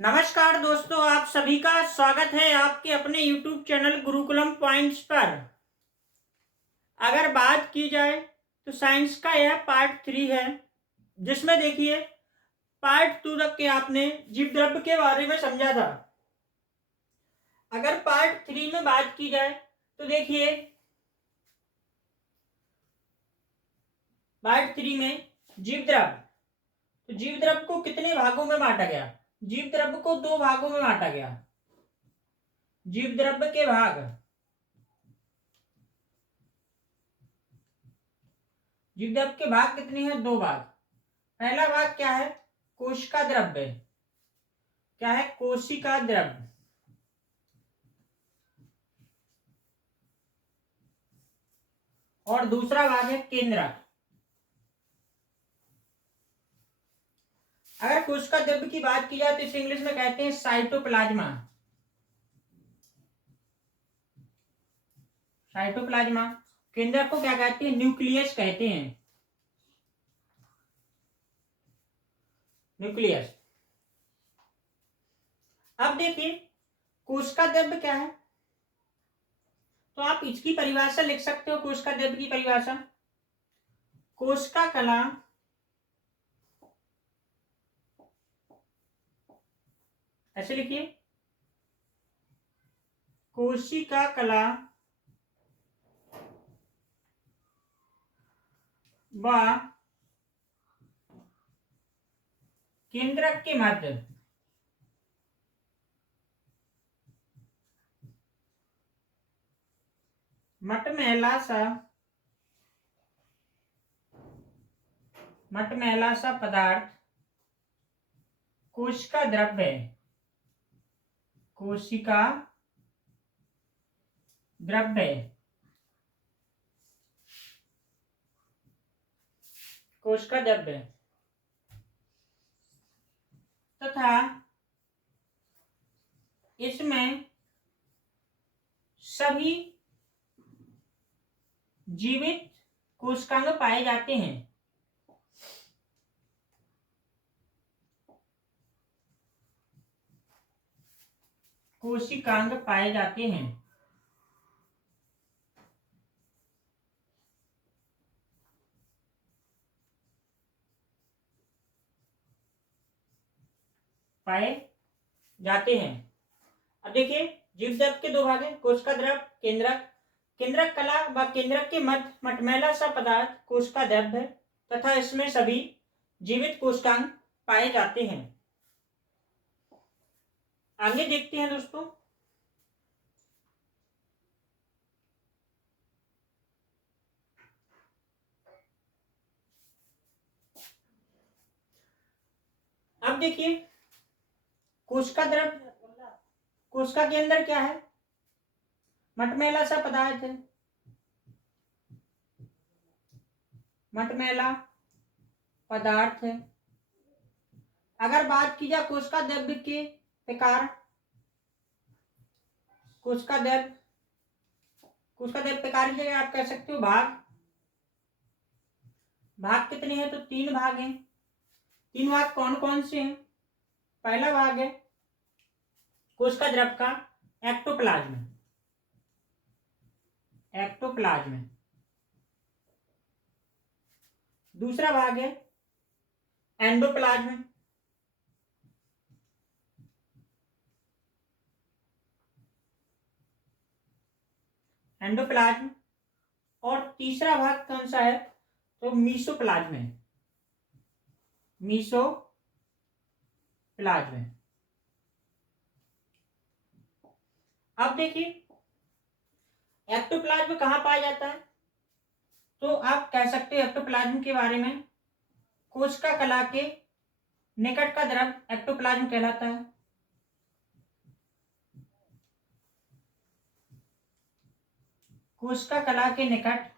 नमस्कार दोस्तों, आप सभी का स्वागत है आपके अपने YouTube चैनल गुरुकुलम पॉइंट्स पर। अगर बात की जाए तो साइंस का यह पार्ट 3 है, जिसमें देखिए पार्ट 2 तक के आपने जीव द्रव्य के बारे में समझा था। अगर पार्ट 3 में बात की जाए तो देखिए पार्ट 3 में जीव द्रव्य, तो जीव द्रव्य को कितने भागों में बांटा गया? जीव द्रव्य को 2 भागों में बांटा गया। जीव द्रव्य के भाग, जीव द्रव्य के भाग कितने हैं? 2 भाग। पहला भाग क्या है? कोशिका द्रव्य। क्या है? कोशिका द्रव्य। और दूसरा भाग है केंद्रक। अगर कोशिका द्रव्य की बात की जाए तो इसे इंग्लिश में कहते हैं साइटोप्लाज्मा। साइटोप्लाज्मा। केंद्रक को क्या कहते हैं? न्यूक्लियस कहते हैं। न्यूक्लियस। अब देखिए कोशिका द्रव्य क्या है, तो आप इसकी परिभाषा लिख सकते हो। कोशिका द्रव्य की परिभाषा, कोशिका कला ऐसे लिखिए, कोशिका कला व केंद्रक के मध्य मटमैला सा पदार्थ कोशिका द्रव्य है। कोशिका द्रव्य है। कोशिका द्रव्य है। तथा इसमें सभी जीवित कोशिकांग पाए जाते हैं। कोशिकांग पाए जाते हैं। पाए जाते हैं। अब देखिए जीव द्रव्य के 2 भाग हैं, कोशिका द्रव्य, केंद्रक। केंद्रक कला व केंद्रक के मध्य मटमैला सा पदार्थ कोशिका द्रव्य है तथा इसमें सभी जीवित कोशिकांग पाए जाते हैं। आगे देखते हैं दोस्तों। अब देखिए कोशिका द्रव्य, कोशिका के अंदर क्या है? मटमैला सा पदार्थ है। मटमैला पदार्थ है। अगर बात की जाए कोशिका द्रव्य के प्रकार, कोशिका द्रव्य, कोशिका द्रव्य प्रकार की जगह आप कह सकते हो भाग। भाग कितने हैं? तो 3 भाग हैं। 3 भाग कौन कौन से हैं? पहला भाग है कोशिका द्रव्य का एक्टोप्लाज्म। एक्टोप्लाज्म। दूसरा भाग है एंडोप्लाज्म। एंडोप्लाज्म। और तीसरा भाग कौन सा है? तो मीसोप्लाज्म है। मीसोप्लाज्म। अब देखिए एक्टोप्लाज्म कहाँ पाया जाता है? तो आप कह सकते हो एक्टोप्लाज्म के बारे में, कोशिका कला के निकट का द्रव एक्टोप्लाज्म कहलाता है। कोशिका कला के निकट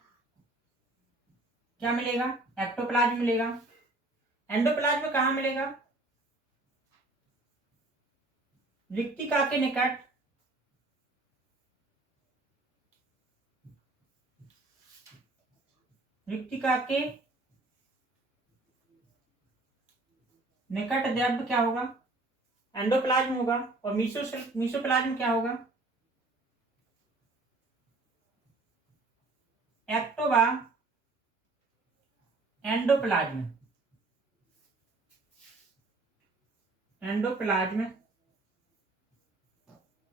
क्या मिलेगा? एक्टोप्लाज्म मिलेगा। एंडोप्लाज्म कहाँ मिलेगा? रिक्तिका के निकट रिक्तिका के निकट द्रव्य क्या होगा? एंडोप्लाज्म होगा। और मीसोप्लाज्म क्या होगा? एक्टोबा एंडोप्लाज्म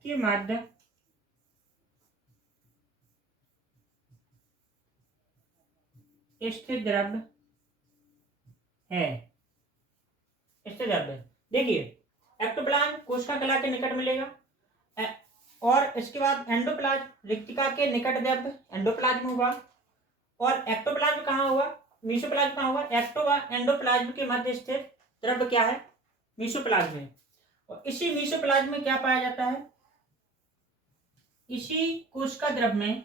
के माध्यम स्थित द्रव्य है। स्थित द्रव्य देखिए, एक्टोप्लाज्म कोशिका कला के निकट मिलेगा, और इसके बाद एंडोप्लाज्म रिक्तिका के निकट द्रव्य एंडोप्लाज्म होगा। और एक्टोप्लाज्म कहाँ होगा? मीसोप्लाज्म कहाँ होगा? एक्टोबा एंडोप्लाज्म के मध्य स्थित द्रव्य क्या है? मीसोप्लाज्म है। और इसी मीसोप्लाज्म में क्या पाया जाता है? इसी कोशिका द्रव्य में,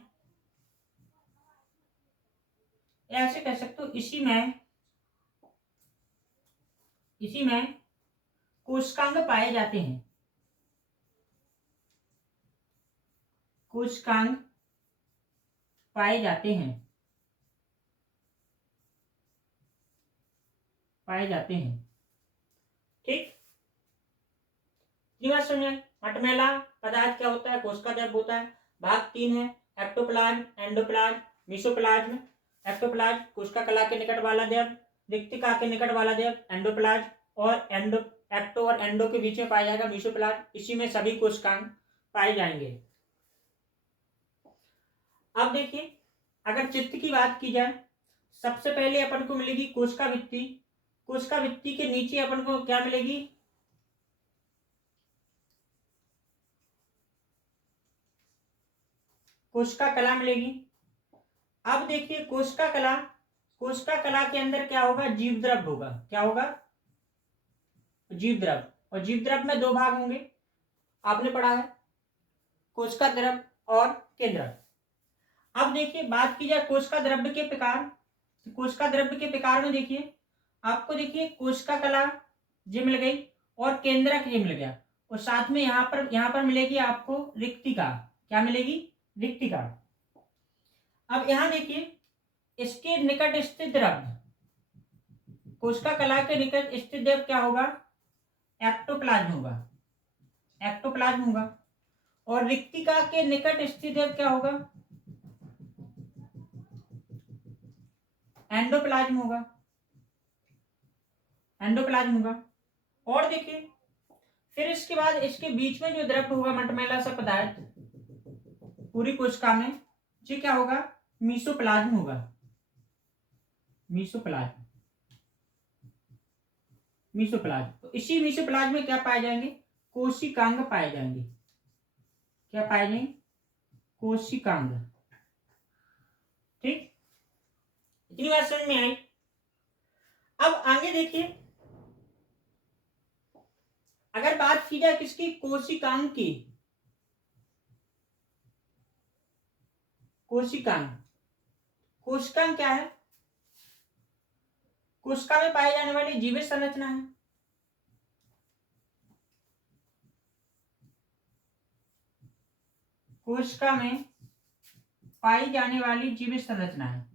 ऐसे कह सकते हो, इसी में कोशिकांग पाए जाते हैं। कोशिकांग पाए जाते हैं। ठीक, बात समझ में? मटमैला पदार्थ क्या होता है? कोशिका द्रव्य होता है। भाग 3 है, एक्टोप्लाज्म, एंडोप्लाज्म, मीसोप्लाज्म। एक्टोप्लाज्म कोशिका कला के निकट वाला द्रव्य, रिक्तिका के निकट वाला द्रव्य एंडोप्लाज्म, और एक्टो और एंडो के बीच में पाया जाएगा मीसोप्लाज्म। इसी में सभी कोशिकांग पाए जाएंगे। अब देखिए, अगर चित्त की बात की जाए, सबसे पहले अपन को मिलेगी कोशिका भित्ति। कोशिका भित्ति के नीचे अपन को क्या मिलेगी? कोशिका कला मिलेगी। अब देखिए, कोशिका कला के अंदर क्या होगा? जीव द्रव्य होगा। क्या होगा? जीव द्रव्य। और जीव द्रव्य में 2 भाग होंगे, आपने पढ़ा है, कोशिका द्रव्य और केंद्रक। अब देखिए, बात की जाए कोशिका द्रव्य के प्रकार, तो कोशिका द्रव्य के प्रकार में देखिए, आपको देखिए कोशिका कला ये मिल गई, और केंद्रक ये मिल गया, और साथ में यहाँ पर मिलेगी आपको रिक्तिका। क्या मिलेगी? रिक्तिका। अब यहाँ देखिए, इसके निकट स्थित द्रव्य, कोशिका कला के निकट स्थित द्रव्य क्या होगा? एक्टोप्लाज्म होगा। और रिक्तिका के निकट स्थित द्रव्य क्या होगा? एंडोप्लाज्म होगा। और देखिए, फिर इसके बाद इसके बीच में जो द्रव्य होगा, मटमैला सा पदार्थ पूरी कोशिका में, ये क्या होगा? मीसोप्लाज्म होगा। मीसोप्लाज्म। तो इसी मीसोप्लाज्म में क्या पाए जाएंगे? कोशिकांग पाए जाएंगे। क्या पाए जाएंगे? कोशिकांग। ठीक, इतनी बात समझ में आई। अब आगे देखिए, अगर बात की जाए किसकी? कोशिकांग की। कोशिकांग क्या है? कोशिका में पाई जाने वाली जीवित संरचना है। कोशिका में पाई जाने वाली जीवित संरचना है।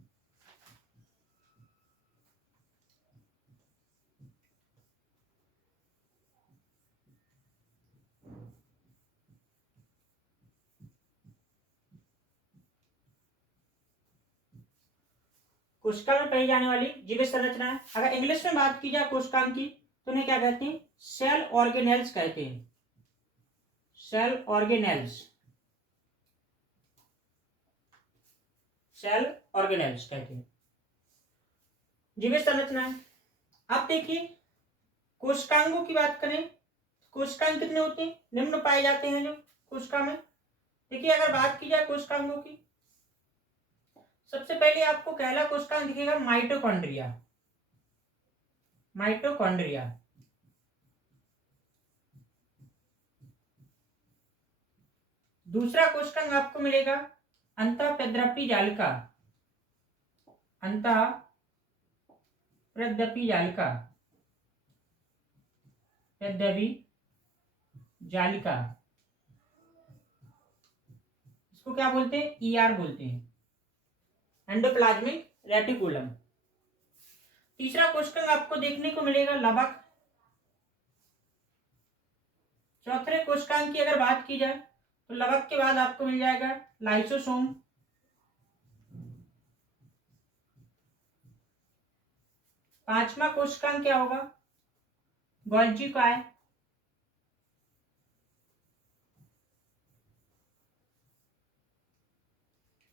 कोशिका में पाई जाने वाली जीवित संरचना है। अगर इंग्लिश में बात की जाए कोशिकांग की, तो उन्हें क्या कहते हैं? सेल ऑर्गेनेल्स कहते हैं। सेल ऑर्गेनेल्स कहते हैं, जीवित संरचना है। अब देखिए, कोशिकांगों की बात करें, कोशिकांग कितने होते हैं? निम्न पाए जाते हैं जो कोशिका में। देखिए, अगर बात की जाए कोशिकांगों की, सबसे पहले आपको पहला कोशिकांग दिखेगा माइटोकॉन्ड्रिया। दूसरा कोशिकांग आपको मिलेगा अंतःप्रद्रव्य जालिका। इसको क्या बोलते हैं? ईआर बोलते हैं, एंडोप्लाज्मिक रेटिकुलम। तीसरा कोशिकांग आपको देखने को मिलेगा लवक। चौथे कोशिकांग की अगर बात की जाए तो लवक के बाद आपको मिल जाएगा लाइसोसोम। पांचवा कोशिकांग क्या होगा? गोल्जी काय।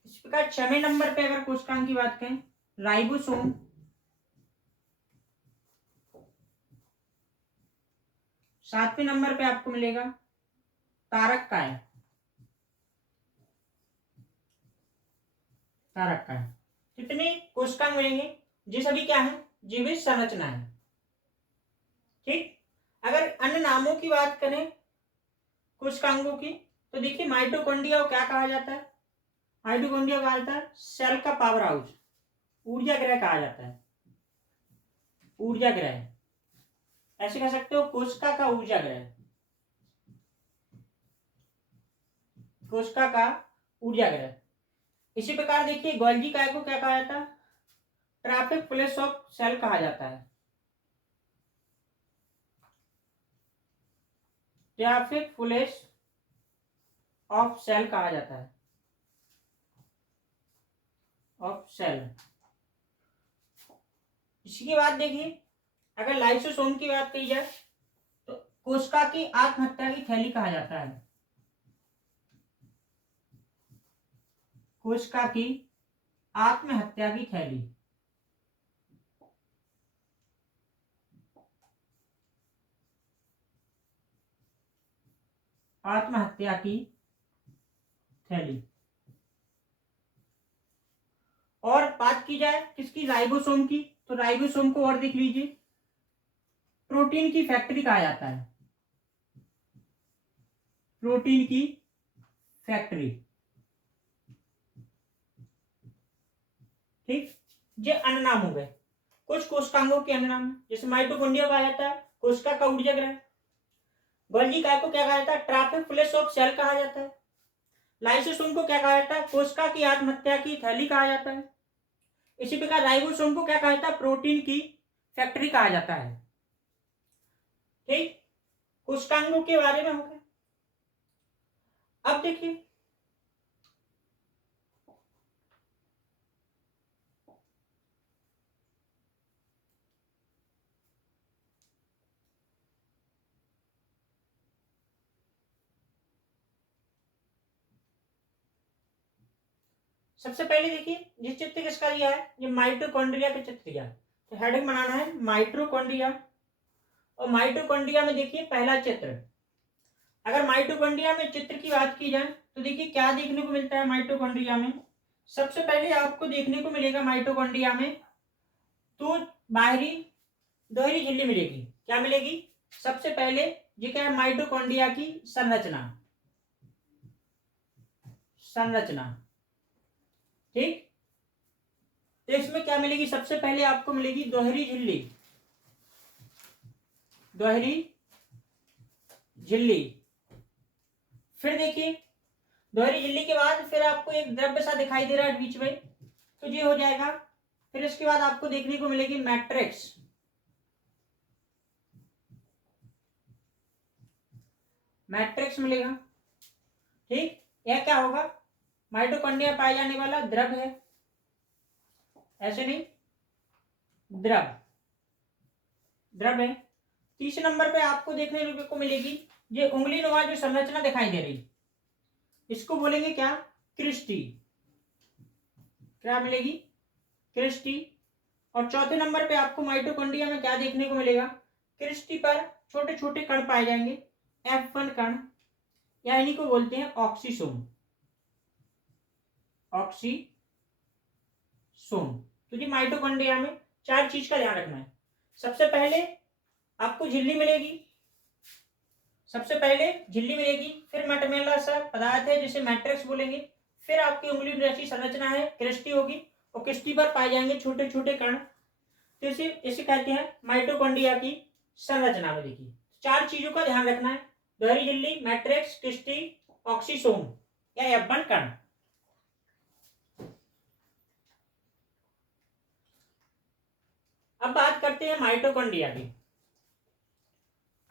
इस प्रकार छठवें नंबर पे अगर कोशिकांग की बात करें राइबोसोम। सातवें नंबर पे आपको मिलेगा तारक काय। तारक काय। कितने कोशिकांग मिलेंगे? ये सभी क्या है? जीवित संरचना है। ठीक। अगर अन्य नामों की बात करें कोशिकांगों की तो देखिए माइटोकॉन्ड्रिया को क्या कहा जाता है? माइटोकॉन्ड्रिया कहा जाता है सेल का पावर हाउस, ऊर्जा गृह कहा जाता है। ऊर्जा गृह ऐसे कह सकते हो, कोशिका का ऊर्जा गृह, कोशिका का ऊर्जा गृह। इसी प्रकार देखिए गोल्गी काय को क्या कहा जाता है? ट्रैफिक पुलिस ऑफ सेल कहा जाता है। ट्रैफिक पुलिस ऑफ सेल कहा जाता है। Of cell. इसके बाद देखिए अगर लाइसोसोम की बात की जाए तो कोशिका की आत्महत्या की थैली कहा जाता है। कोशिका की आत्महत्या की थैली। आत्महत्या की थैली। और बात की जाए किसकी? राइबोसोम की। तो राइबोसोम को और देख लीजिए, प्रोटीन की फैक्ट्री कहा जाता है। प्रोटीन की फैक्ट्री। ठीक। ये अन्य नाम हो गए कुछ कोशिकांगों के अन्य नाम, जैसे माइटोकॉन्ड्रिया कहा जाता है कोशिका का ऊर्जा गृह। गोल्गी काय को क्या कहा जाता है? ट्रैफिक पुलिस ऑफ सेल कहा जाता है। लाइसोसोम को क्या कहा जाता है? कोशिका की आत्महत्या की थैली कहा जाता है। इसी प्रकार राइबोसोम को क्या कहा जाता है? प्रोटीन की फैक्ट्री कहा जाता है। ठीक। कोशिकांगों के बारे में हो गया। अब देखिए सबसे पहले देखिए ये चित्र किसका दिया है? ये माइटोकॉन्ड्रिया का चित्र दिया है। तो हेडिंग बनाना है माइटोकॉन्ड्रिया। और माइटोकॉन्ड्रिया में देखिए पहला चित्र। अगर माइटोकॉन्ड्रिया में चित्र की बात की जाए तो देखिए क्या देखने को मिलता है माइटोकॉन्ड्रिया में? सबसे पहले आपको देखने को मिलेगा माइटोकॉन्ड्रिया में तो बाहरी दोहरी झिल्ली मिलेगी। क्या मिलेगी? सबसे पहले ये क्या है? माइटोकॉन्ड्रिया की संरचना। संरचना। ठीक। तो इसमें क्या मिलेगी? सबसे पहले आपको मिलेगी दोहरी झिल्ली। दोहरी झिल्ली। फिर देखिए दोहरी झिल्ली के बाद फिर आपको एक द्रव्य सा दिखाई दे रहा है बीच में, तो ये हो जाएगा। फिर इसके बाद आपको देखने को मिलेगी मैट्रिक्स। मैट्रिक्स मिलेगा। ठीक। यह क्या होगा? माइटोकॉन्ड्रिया पाए जाने वाला द्रव है, ऐसे नहीं, द्रव। द्रव है। तीसरे नंबर पे आपको देखने को मिलेगी ये उंगली नुमा जो संरचना दिखाई दे रही, इसको बोलेंगे क्या? क्रिस्टी। क्या मिलेगी? क्रिस्टी। और चौथे नंबर पे आपको माइटोकॉन्ड्रिया में क्या देखने को मिलेगा? क्रिस्टी पर छोटे छोटे कण पाए जाएंगे, F1 कण, या इन्हीं को बोलते हैं ऑक्सीसोम। ऑक्सीसोम। तो जी माइटोकॉन्ड्रिया में चार चीज का ध्यान रखना है। सबसे पहले आपको झिल्ली मिलेगी। सबसे पहले झिल्ली मिलेगी, फिर मटमेला सा पदार्थ है जिसे मैट्रिक्स बोलेंगे, फिर आपकी उंगली जैसी संरचना है क्रिस्टी होगी, और क्रिस्टी पर पाए जाएंगे छोटे छोटे कण। तो इसे कहते हैं माइटोकॉन्ड्रिया की संरचना में। देखिए चार चीजों का ध्यान रखना है, दोहरी झिल्ली, मैट्रिक्स, क्रिस्टी, ऑक्सीसोम या F1 कण। अब बात करते हैं माइटोकॉन्ड्रिया की।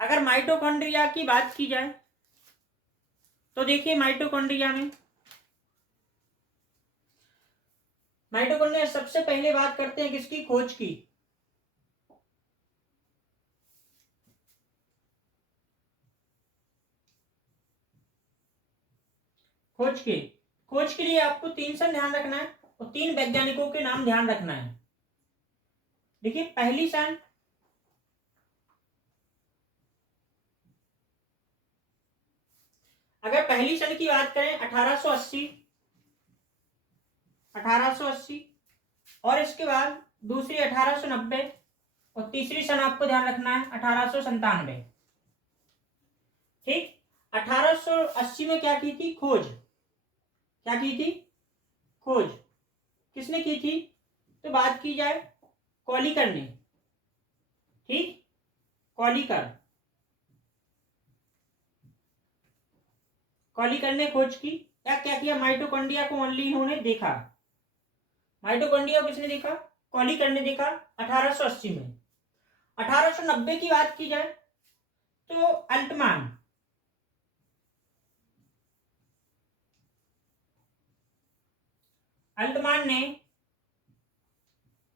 अगर माइटोकॉन्ड्रिया की बात की जाए तो देखिए माइटोकॉन्ड्रिया सबसे पहले बात करते हैं किसकी, खोज की। खोज के लिए आपको 3 सन ध्यान रखना है और 3 वैज्ञानिकों के नाम ध्यान रखना है। देखिए पहली सन अगर पहली सन की बात करें 1880 और इसके बाद दूसरी 1890 और तीसरी सन आपको ध्यान रखना है 1897। ठीक, 1880 में क्या की थी, खोज। क्या की थी, खोज। किसने की थी, तो बात की जाए कॉलीकर ने। ठीक, कॉलीकर ने खोज की। क्या किया, माइटोकॉन्ड्रिया को ओनली इन्होंने देखा। माइटोकॉन्ड्रिया को किसने देखा, कॉलीकर ने देखा 1880 में। 1890 की बात की जाए तो अल्टमान ने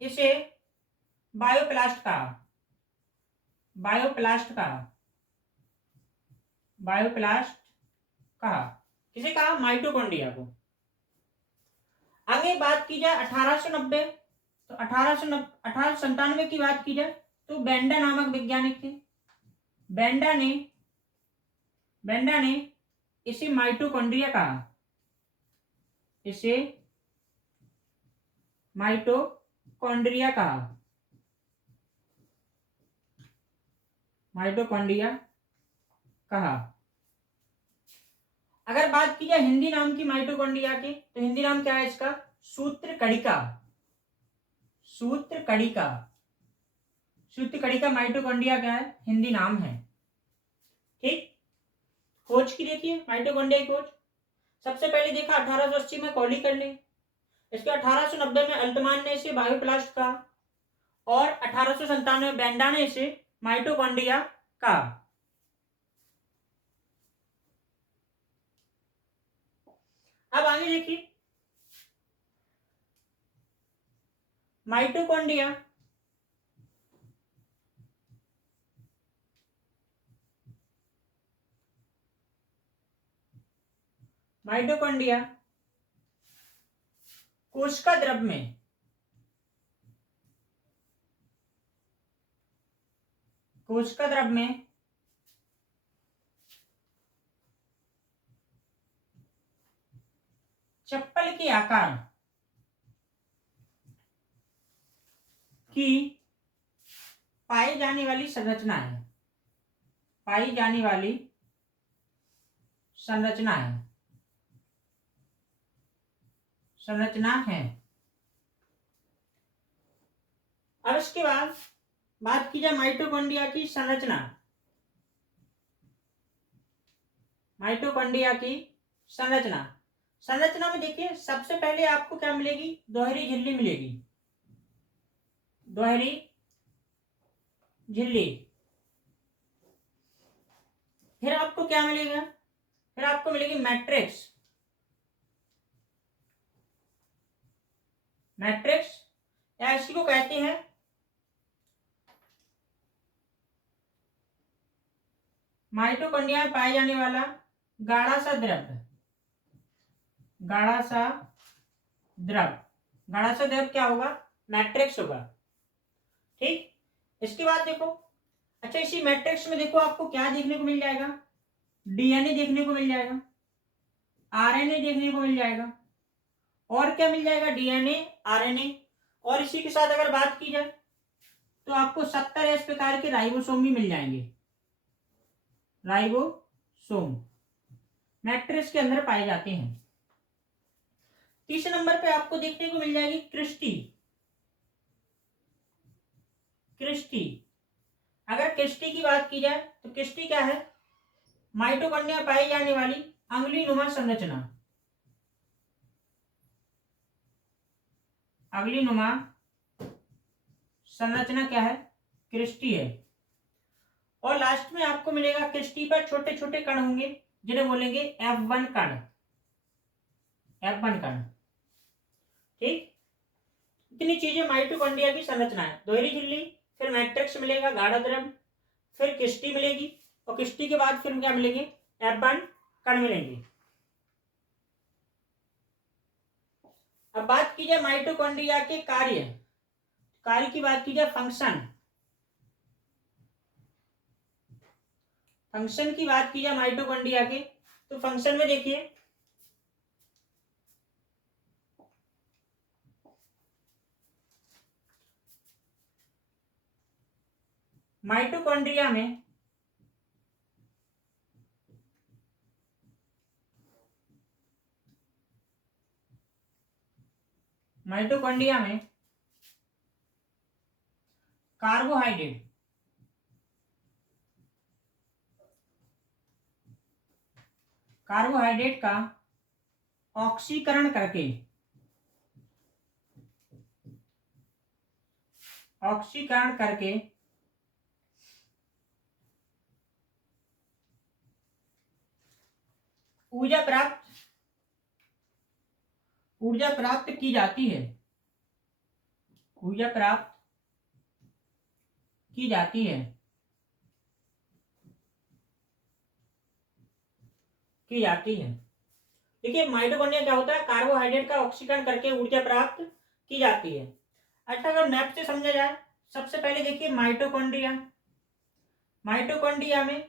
इसे बायोप्लास्ट कहा। किसे कहा, माइटोकॉन्ड्रिया को। आगे बात की जाए 1890 तो 1897 की बात की जाए तो बेंडा नामक वैज्ञानिक थे। बेंडा ने इसे माइटोकॉन्ड्रिया कहा। माइटोकॉन्ड्रिया कहा। अगर बात की जाए हिंदी नाम की माइटोकॉन्ड्रिया के तो हिंदी नाम क्या है इसका, सूत्रकणिका माइटोकॉन्ड्रिया क्या है, हिंदी नाम है। ठीक, खोज की देखिए माइटोकॉन्ड्रिया की खोज सबसे पहले देखा 1880 में कॉलीकर ने, इसके 1890 में अल्टमान ने इसे बायोप्लास्ट कहा और 1897 में बेंडा ने इसे माइटोकॉन्ड्रिया कहा। अब आगे देखिए माइटोकॉन्ड्रिया कोशिका द्रव में चप्पल के आकार की पाई जाने वाली संरचना है। अब इसके बाद बात की जाए माइटोकॉन्ड्रिया की संरचना में देखिए सबसे पहले आपको क्या मिलेगी, दोहरी झिल्ली मिलेगी। फिर आपको क्या मिलेगा, फिर आपको मिलेगी मैट्रिक्स या इसी को कहते हैं माइटोकॉन्ड्रिया में पाए जाने वाला गाढ़ा सा द्रव क्या होगा, मैट्रिक्स होगा। ठीक, इसके बाद देखो, अच्छा इसी मैट्रिक्स में देखो आपको क्या देखने को मिल जाएगा, डीएनए देखने को मिल जाएगा, आरएनए देखने को मिल जाएगा, और क्या मिल जाएगा, डीएनए, आरएनए, और इसी के साथ अगर बात की जाए तो आपको 70 प्रकार के राइबोसोम भी मिल जाएंगे। राइबोसोम मैट्रिक्स के अंदर पाए जाते हैं। तीसरे नंबर पे आपको देखने को मिल जाएगी क्रिस्टी। अगर क्रिस्टी की बात की जाए तो क्रिस्टी क्या है, माइटोकॉन्ड्रिया पाई जाने वाली अंगुलीनुमा संरचना क्या है, क्रिस्टी है। और लास्ट में आपको मिलेगा क्रिस्टी पर छोटे छोटे कण होंगे जिन्हें बोलेंगे F1 कण, F1 कण। ठीक, इतनी चीजें माइटोकॉन्ड्रिया की संरचना है। दोहरी झिल्ली, फिर मैट्रिक्स मिलेगा गाढ़ा द्रव, फिर क्रिस्टी मिलेगी, और क्रिस्टी के बाद फिर क्या मिलेंगे, F1 कण मिलेंगे। अब बात की जाए माइटोकॉन्ड्रिया के कार्य, कार्य की बात की जाए, फंक्शन, फंक्शन की बात की जाए माइटोकॉन्ड्रिया के, तो फंक्शन में देखिए माइटोकॉन्ड्रिया में कार्बोहाइड्रेट, कार्बोहाइड्रेट का ऑक्सीकरण करके, ऑक्सीकरण करके ऊर्जा प्राप्त की जाती है, ऊर्जा प्राप्त की जाती है, की जाती है। देखिए माइटोकॉन्ड्रिया क्या होता है, कार्बोहाइड्रेट का ऑक्सीकरण करके ऊर्जा प्राप्त की जाती है। अच्छा, अगर मैप से समझा जाए, सबसे पहले देखिए माइटोकॉन्ड्रिया, माइटोकॉन्ड्रिया में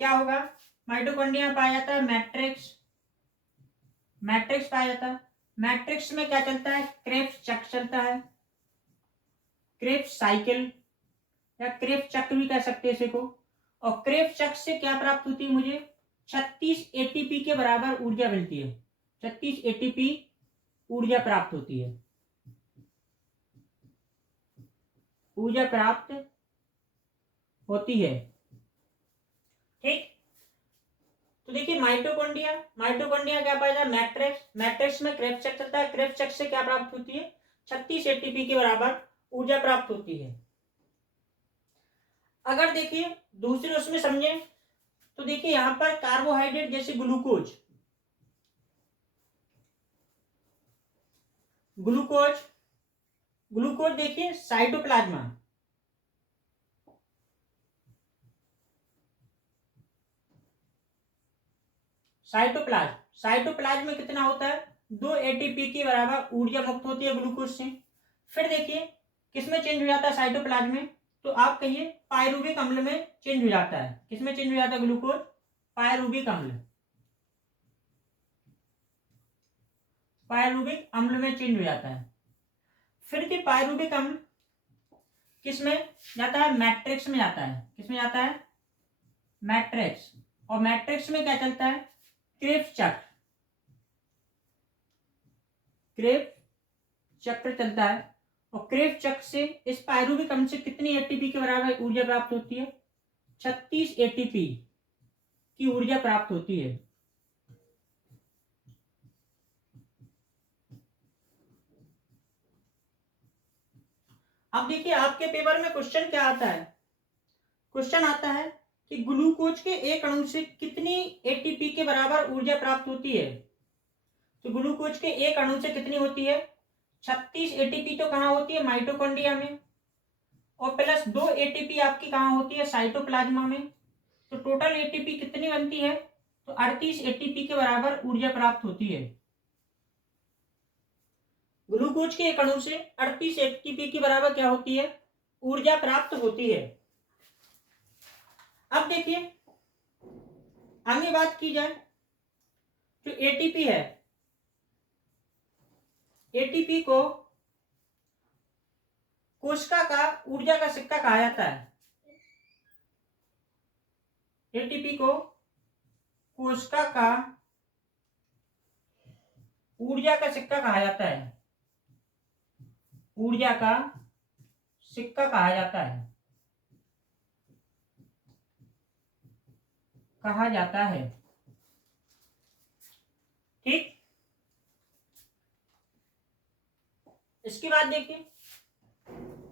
क्या होगा, माइटोकॉन्ड्रिया में पाया जाता है मैट्रिक्स, मैट्रिक्स पाया जाता है। मैट्रिक्स में क्या चलता है, क्रेब्स चक्र चलता है, क्रेब्स साइकिल या क्रेब्स चक्र भी कह सकते हैं इसे को। और क्रेब्स चक्र से क्या प्राप्त होती है, मुझे 36 एटीपी के बराबर ऊर्जा मिलती है, 36 एटीपी ऊर्जा प्राप्त होती है, ऊर्जा प्राप्त होती है। ठीक, तो देखिए माइटोकॉन्ड्रिया, माइटोकॉन्ड्रिया क्या पाया जाता है, मैट्रिक्स, मैट्रिक्स में क्रेब्स चक्र चलता है, क्रेब्स चक्र से क्या प्राप्त होती है, 36 एटीपी के बराबर ऊर्जा प्राप्त होती है। अगर देखिए दूसरे उसमें समझे, तो देखिए यहां पर कार्बोहाइड्रेट जैसे ग्लूकोज, ग्लूकोज, ग्लूकोज देखिए साइटोप्लाज्मा, साइटोप्लाज्म, साइटोप्लाज्म में कितना होता है, 2 एटीपी के बराबर ऊर्जा मुक्त होती है ग्लूकोज से। फिर देखिए किसमें चेंज हो जाता है साइटोप्लाज्म में, तो आप कहिए पायरुविक अम्ल में चेंज हो जाता है। किसमें चेंज हो जाता है ग्लूकोज, पायरुविक अम्ल, पायरुविक अम्ल में चेंज हो जाता है। फिर के पायरुविक अम्ल किसमें जाता है, मैट्रिक्स में जाता है, किसमें जाता है, मैट्रिक्स। और मैट्रिक्स में क्या चलता है, क्रेब्स चक्र, क्रेब्स चक्र चलता है। और क्रेब्स चक्र से इस पायरुविक अम्ल से कितनी एटीपी के बराबर ऊर्जा प्राप्त होती है, 36 एटीपी की ऊर्जा प्राप्त होती है। अब देखिए आपके पेपर में क्वेश्चन क्या आता है, क्वेश्चन आता है कि ग्लूकोज के एक अणु से कितनी एटीपी के बराबर ऊर्जा प्राप्त होती है। तो ग्लूकोज के एक अणु से कितनी होती है, 36 एटीपी तो कहाँ होती है, माइटोकॉन्ड्रिया में, और प्लस 2 एटीपी आपकी कहाँ होती है, साइटोप्लाज्मा में। तो टोटल एटीपी कितनी बनती है, तो 38 एटीपी के बराबर ऊर्जा प्राप्त होती है। ग्लूकोज के एक अणु से 38 एटीपी के बराबर क्या होती है, ऊर्जा प्राप्त होती है। अब देखिए आगे बात की जाए, जो एटीपी है, एटीपी को कोशिका का ऊर्जा का सिक्का कहा जाता है, एटीपी को कोशिका का ऊर्जा का सिक्का कहा जाता है, ऊर्जा का सिक्का कहा जाता है, कहा जाता है। ठीक, इसके बाद देखिए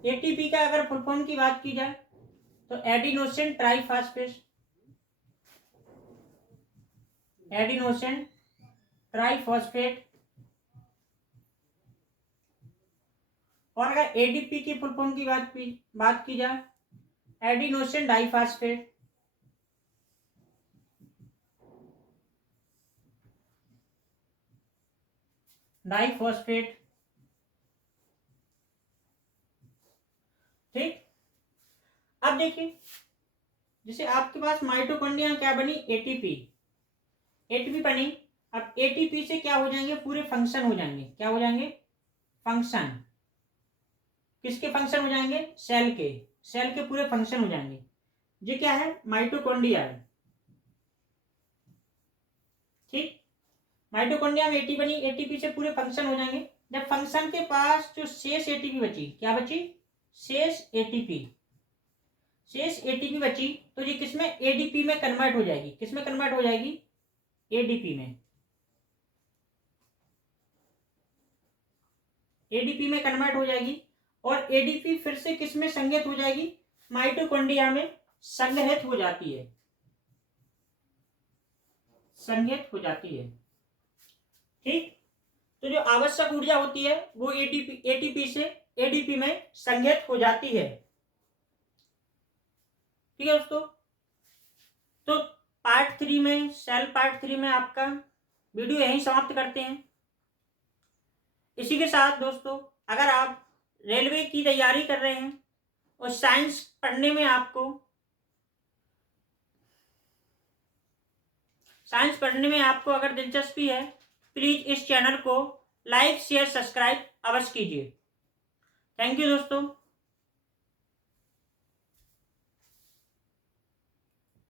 एटीपी का अगर फुल फॉर्म की बात की जाए, तो एडिनोसिन ट्राइफॉस्फेट, एडिनोसिन ट्राइफॉस्फेट। और अगर एडीपी की फुल फॉर्म की बात की जाए, एडिनोसिन डाइफॉस्फेट। डाइफॉस्फेट, ठीक। अब देखिए, जैसे आपके पास माइटोकॉन्ड्रिया क्या बनी, एटीपी, एटीपी बनी। अब एटीपी से क्या हो जाएंगे, पूरे फंक्शन हो जाएंगे। क्या हो जाएंगे, फंक्शन। किसके फंक्शन हो जाएंगे, सेल के, सेल के पूरे फंक्शन हो जाएंगे। ये क्या है, माइटोकॉन्ड्रिया है, ठीक। माइटोकॉन्ड्रिया में एटीपी बनी, एटीपी से पूरे फंक्शन हो जाएंगे। जब फंक्शन के पास जो शेष एटीपी बची, क्या बची, शेष एटीपी, शेष एटीपी बची, तो ये किसमें, एडीपी में कन्वर्ट हो जाएगी। किसमें कन्वर्ट हो जाएगी, एडीपी में, एडीपी में कन्वर्ट हो जाएगी। और एडीपी फिर से किसमें संगत हो जाएगी, माइटोकॉन्ड्रिया में संगत हो जाती है, संगत हो जाती है, ठीक। तो जो आवश्यक ऊर्जा होती है वो एटीपी, एटीपी से एडीपी में संगत हो जाती है, ठीक है दोस्तों। तो पार्ट 3 में, सेल पार्ट 3 में आपका वीडियो यहीं समाप्त करते हैं। इसी के साथ दोस्तों, अगर आप रेलवे की तैयारी कर रहे हैं और साइंस पढ़ने में आपको, साइंस पढ़ने में आपको अगर दिलचस्पी है, प्लीज इस चैनल को लाइक शेयर सब्सक्राइब अवश्य कीजिए। थैंक यू दोस्तों।